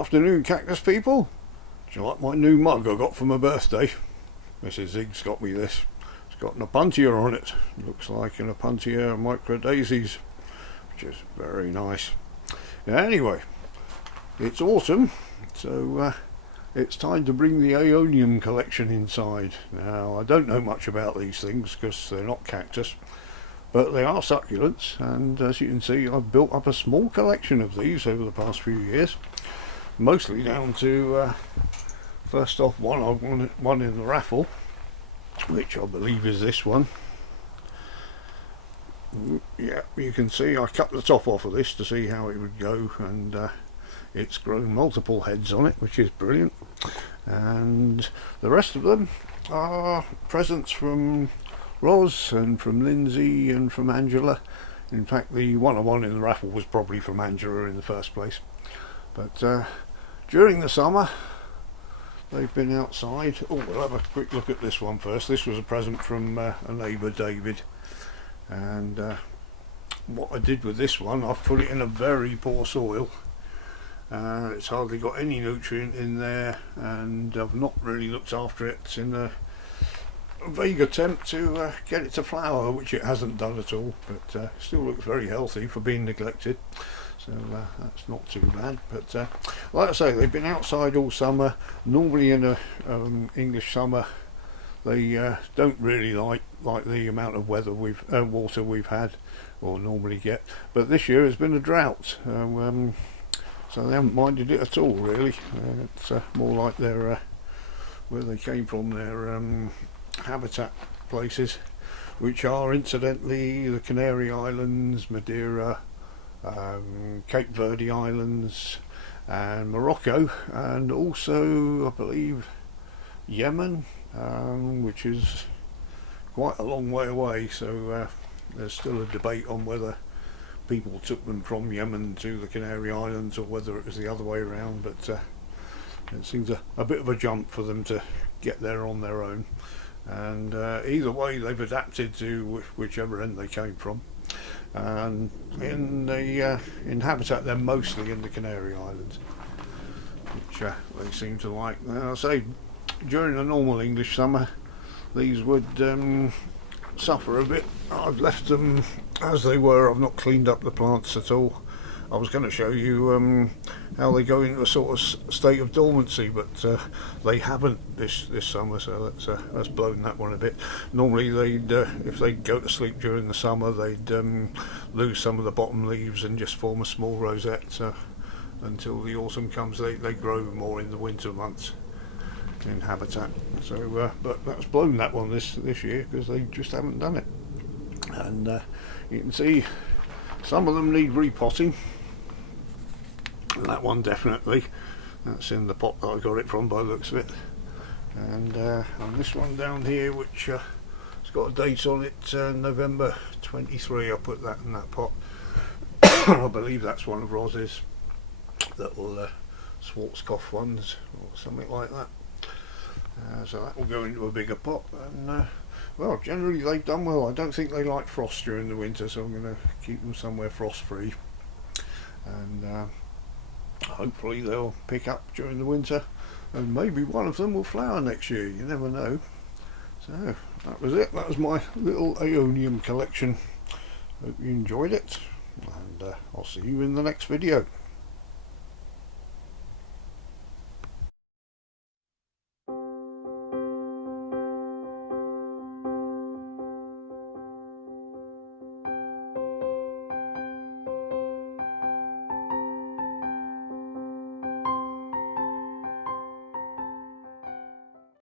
Afternoon, cactus people. Do you like my new mug I got for my birthday? Mrs. Zig's got me this. It's got an Opuntia on it. Looks like an Opuntia micro daisies, which is very nice. Anyway, it's autumn, so it's time to bring the Aeonium collection inside. Now, I don't know much about these things because they're not cactus, but they are succulents, and as you can see, I've built up a small collection of these over the past few years, mostly down to first off one I won in the raffle, which I believe is this one. Yeah, you can see I cut the top off of this to see how it would go, and it's grown multiple heads on it, which is brilliant. And the rest of them are presents from Roz and from Lindsay and from Angela. In fact, the one I won in the raffle was probably from Angela in the first place. But during the summer they've been outside. Oh, we'll have a quick look at this one first. This was a present from a neighbour, David, and what I did with this one, I've put it in a very poor soil. It's hardly got any nutrient in there, and I've not really looked after it in a vague attempt to get it to flower, which it hasn't done at all, but still looks very healthy for being neglected, so that's not too bad. But like I say, they've been outside all summer. Normally in a English summer they don't really like the amount of water we've had or normally get, but this year has been a drought, so they haven't minded it at all really. It's more like their where they came from, their habitat places, which are incidentally the Canary Islands, Madeira, Cape Verde Islands and Morocco, and also I believe Yemen, which is quite a long way away, so there's still a debate on whether people took them from Yemen to the Canary Islands or whether it was the other way around, but it seems a bit of a jump for them to get there on their own. And either way, they've adapted to whichever end they came from, and in habitat they're mostly in the Canary Islands, which they seem to like. Now I say, during a normal English summer these would suffer a bit. I've left them as they were. I've not cleaned up the plants at all. I was going to show you how they go into a sort of state of dormancy, but they haven't this summer, so that's blown that one a bit. Normally they'd if they'd go to sleep during the summer, they'd lose some of the bottom leaves and just form a small rosette until the autumn comes. They grow more in the winter months in habitat, so but that's blown that one this year because they just haven't done it. And you can see some of them need repotting. That one definitely. That's in the pot that I got it from by the looks of it. And on this one down here, which has got a date on it, November 23, I put that in that pot. I believe that's one of Roz's little Schwarzkopf ones or something like that. So that will go into a bigger pot, and well, generally they've done well. I don't think they like frost during the winter, so I'm going to keep them somewhere frost free, and hopefully they'll pick up during the winter, and maybe one of them will flower next year. You never know. So that was it. That was my little Aeonium collection. Hope you enjoyed it, and I'll see you in the next video.